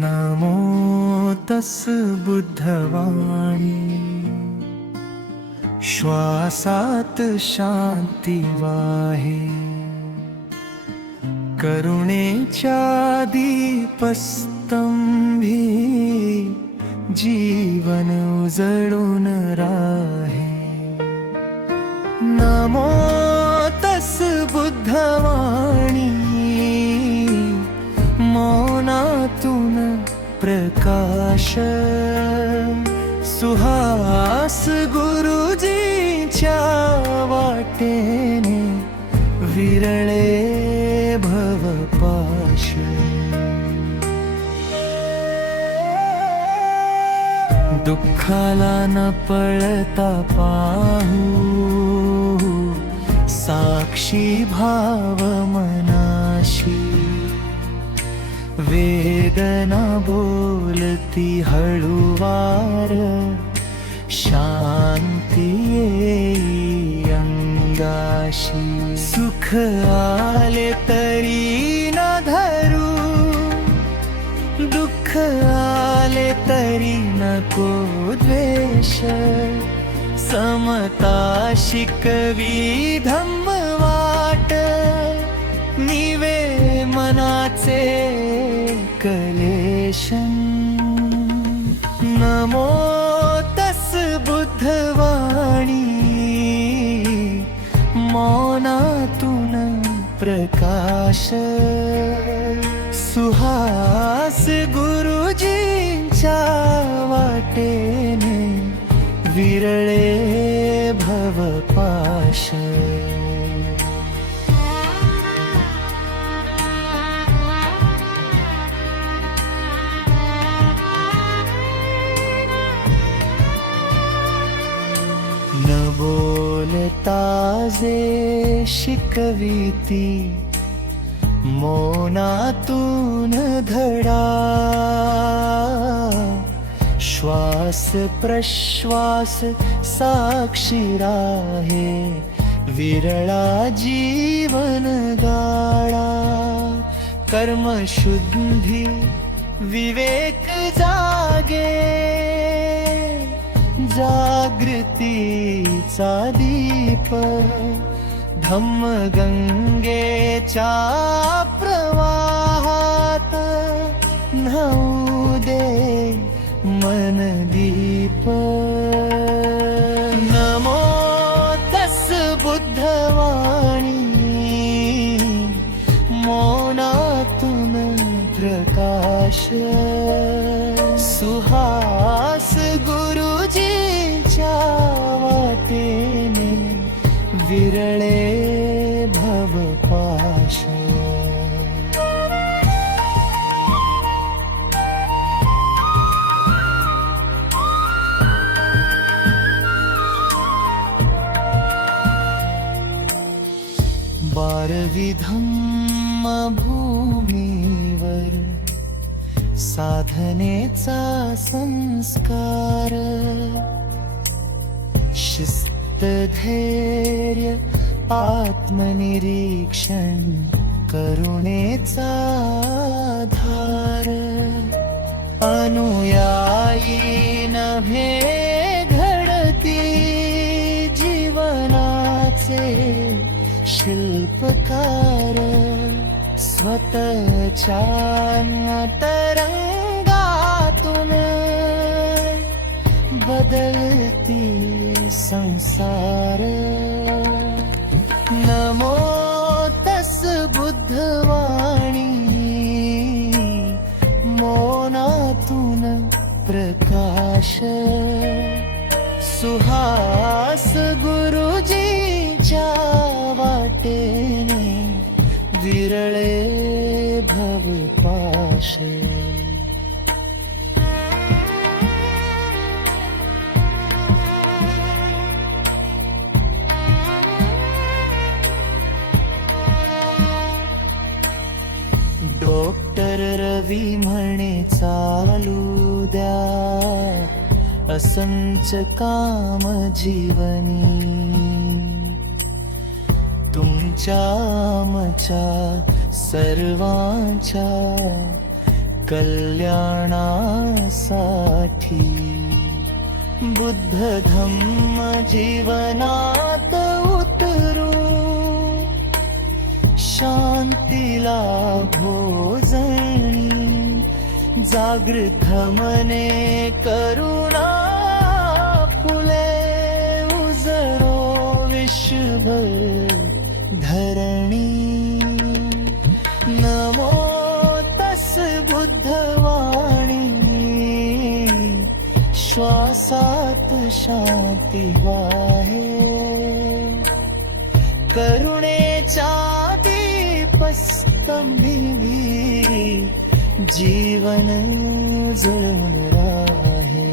नमो तस् बुद्धवाणी श्वासात शांती वाहे करुणेच्या दीपस्तंभी जीवन उजळून राहे। नमो तस् बुद्धवाणी मौनातून प्रकाश सुहास गुरुजींच्या वाटेने विरळे भवपाश। दुःखाला न पळता पाहू साक्षी भाव मनाशी वेदना बोलती हळूवार शांती येई अंगाशी। सुख आले तरी न धरू दुःख आले तरी नको द्वेष समता शिकवी धम्म वाट निवे मनाचे कलेशन। नमो तस् बुद्धवाणी मौनातून प्रकाश सुहास गुरुजींच्या वाटेने विरळे भवपाश। न बोलता जे शिकविती मौनातून धडा श्वास प्रश्वास साक्षी राहे विरळा जीवन गाळा। कर्मशुद्धी विवेक जागे जागृतीचा दीप धम्म गंगेच्या प्रवाहात न्हाऊ दे मन दीप। नमो तस् बुद्धवाणी मौनातून प्रकाश सुहास गुरुजींच्या वाटेने विरळे भवपाश। बारवी धम्म भूमीवर साधनेचा संस्कार शिस्त धैर्य आत्मनिरीक्षण करुणेचा धार। अनुयायी नभे घडती जीवनाचे शिल्पकार स्वतःच्या तरंगातून बदलती संसार। नमो तस् बुद्धवाणी मौनातून प्रकाश सुहास गुरुजींच्या वाटेने विरळे भवपाश। डॉक्टर रवी म्हणे चालू द्या असंच काम जीवनी तुमच्या आमच्या सर्वांच्या कल्याणासाठी बुद्ध धम्म जीवनात उतरू शांतीला भोजनी जागृत मने करुणा फुले उजळो विश्वभर धरणी नमो तस बुद्धवाणी श्वासात शांती वाहे करुणेच्या दीपस्तंभी जीवन जुळून राहे